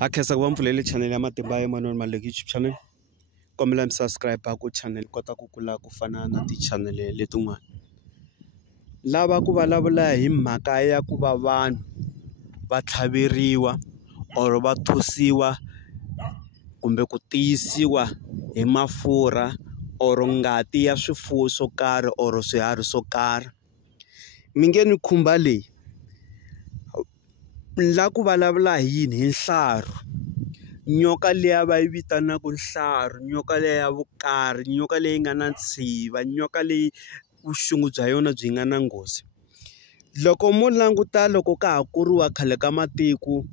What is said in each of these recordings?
Hakhensa ku va mpfulele channel ya Matimba ya Emmanuel Maluleke YouTube channel. Kombela mi subscribe ku channel kota ku kula ku fana na ti-channel letin'wana. Lava ku vulavula hi mhaka ya ku va vanhu va tlhaveriwa or va thosiwa kumbe ku tiyisiwa hi mafurha or ngati ya swifuwo swo karhi or swiharhi swo karhi. Mi nge ni khumba leyi la ku vulavula hi yini hi nhlaru. Nyoka leyi va yi vitanaka nhlaru, nyoka leyi ya vukarhi, nyoka leyi nga na ntshiva, nyoka leyi vuxungu bya yona byi nga na nghozi. Loko mo languta loko ka ha kuriwa khale ka matiko,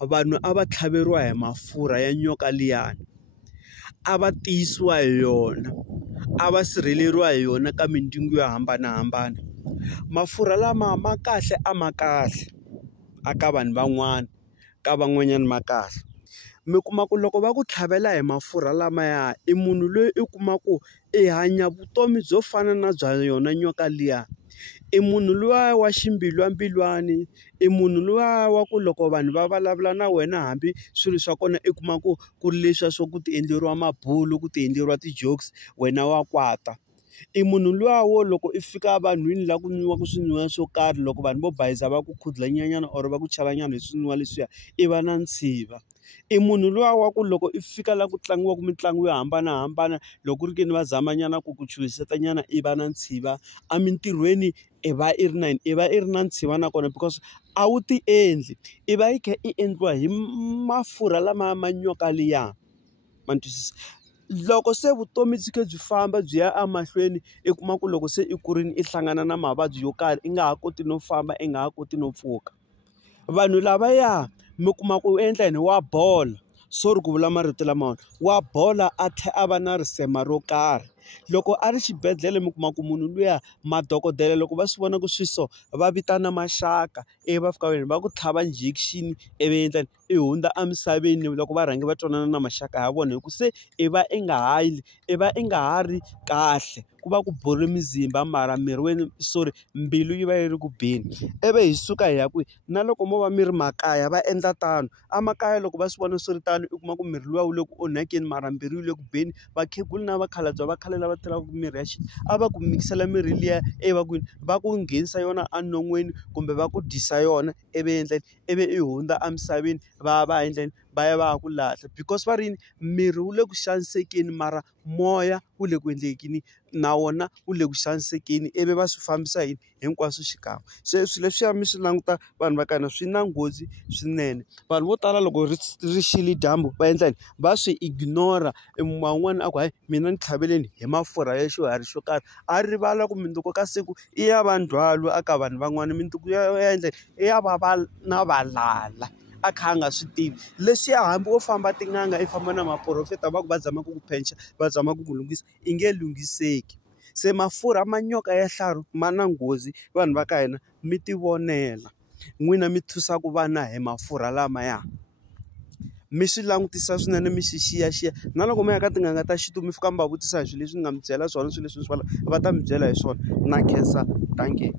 vanhu a va tlhaveriwa hi mafurha ya nyoka liyani, a va tiyisiwa hi yona, a va sirheleriwa hi yona ka mindyangu yo hambanahambana. Mafurha lama ma kahle ma kahle aka vanhu van'wana, ka van'wanyana ma kahle. Mi kuma ku loko va ku tlhavela hi mafurha lamaya i munhu loyi i kuma ku i hanya vutomi byo fana na bya yona nyoka liya. I munhu luya wa ximbilwambilwani, i munhu luya wa ku loko vanhu va vulavula na wena hambi swilo swa kona i kuma ku ri leswiya swo ku ti endleriwa mabulo, ku ti endleriwa ti-jokes wena wa kwata. I munhu luya wo loko i fika vanhwini la ku nwiwaka swinwiwa swo karhi, loko vanhu vo bayiza va ku khudlanyana or va ku chalanyana hi swinwiwa leswiya i va na ntshiva. I munhu luya wa ku loko i fika la ku tlangiwaka mitlangu yo hambanahambana, loko ri ke ni va zamanyana ku chuhisetanyana i va na ntshiva. A mintirhweni i va i ri na yini, i va i ri na ntshiva nakona because a wu ti endli, i va yi kha i endliwa hi mafurha lama ma nyoka liya. Ma ni twisisa? Loko se vutomi byi kha byi famba byi ya emahlweni, i kuma ku loko se i kurile i hlangana na mavabyi yo karhi, i nga ha koti no famba, i nga ha koti no pfuka. Vanhu lavaya mi kuma ku endla yini, wa bola, sorry ku vula marito lamawani, wa bola a tlhela a va na risema ro karhi. Loko a ri xibedhlele mi kuma ku munhu luya madokodela loko va swi vona ku swi so va vitana maxaka, va fika wena va ku tlhava injection ivi endlani i hundza emisaveni. Loko va rhangi va twanana na maxaka ya vona hi ku se i va i nga ha i va i nga ha ri kahle, ku va ku borile mizimba mara miri wena sorry mbilu yi va yi ri ku beni. Ivi hi suka hi ya kwihi, na loko mo va mi ri makaya va endla tano. Emakaya loko va swi vona swi ri tano i kuma ku miri luwa wu le ku onhakeni mara mbilu yi le ku beni. Vakhegula na vakhalabya va khale lava tirhaka mirhi ya xintu a va ku mikisela mirhi liya va ku nghenisa yona enon'wini kumbe va ku dyisa yona ivi endleni ivi i hundza emisaveni va ya endleni va ya va ya ku lahla, because va ri yini miri wu le ku xanisekeni mara moya wu le ku endlekini na wona wu le ku xanisekeni, ivi va swi fambisa yini hinkwaswo xikan'we. Se swilo leswiya mi swi languta vanhu va ka hina swi na nghozi swinene. Vanhu vo tala loko ri xile dyambu va endla yini, va swi ignore. Man'wani a ku hayi mina ni tlhaveleni hi mafurha ya xiharhi xo karhi, a rivala ku mindzuku ka siku i ya va ndzhwalo aka vanhu van'wana, mindzuku ya endla i ya va na valala a kha a nga swi tivi. Leswiya hambi wo famba tin'anga i famba na maprofeta va ku va zama ku ku phenxa, va zama ku ku lunghisa, i nge lunghiseki. Se mafurha ma nyoka ya nhlaru ma na nghozi. Vanhu va ka hina mi ti vonela n'wina mi thusaka vana hi mafurha lamaya, mi swi langutisa swinene mi swi xiyaxiya. Na loko mi ya ka tin'anga ta xintu mi fika mi va vutisa hi swilo leswi ni nga mi byela swona, swilo leswi va ta mi byela hi swona. Na khensa, danke.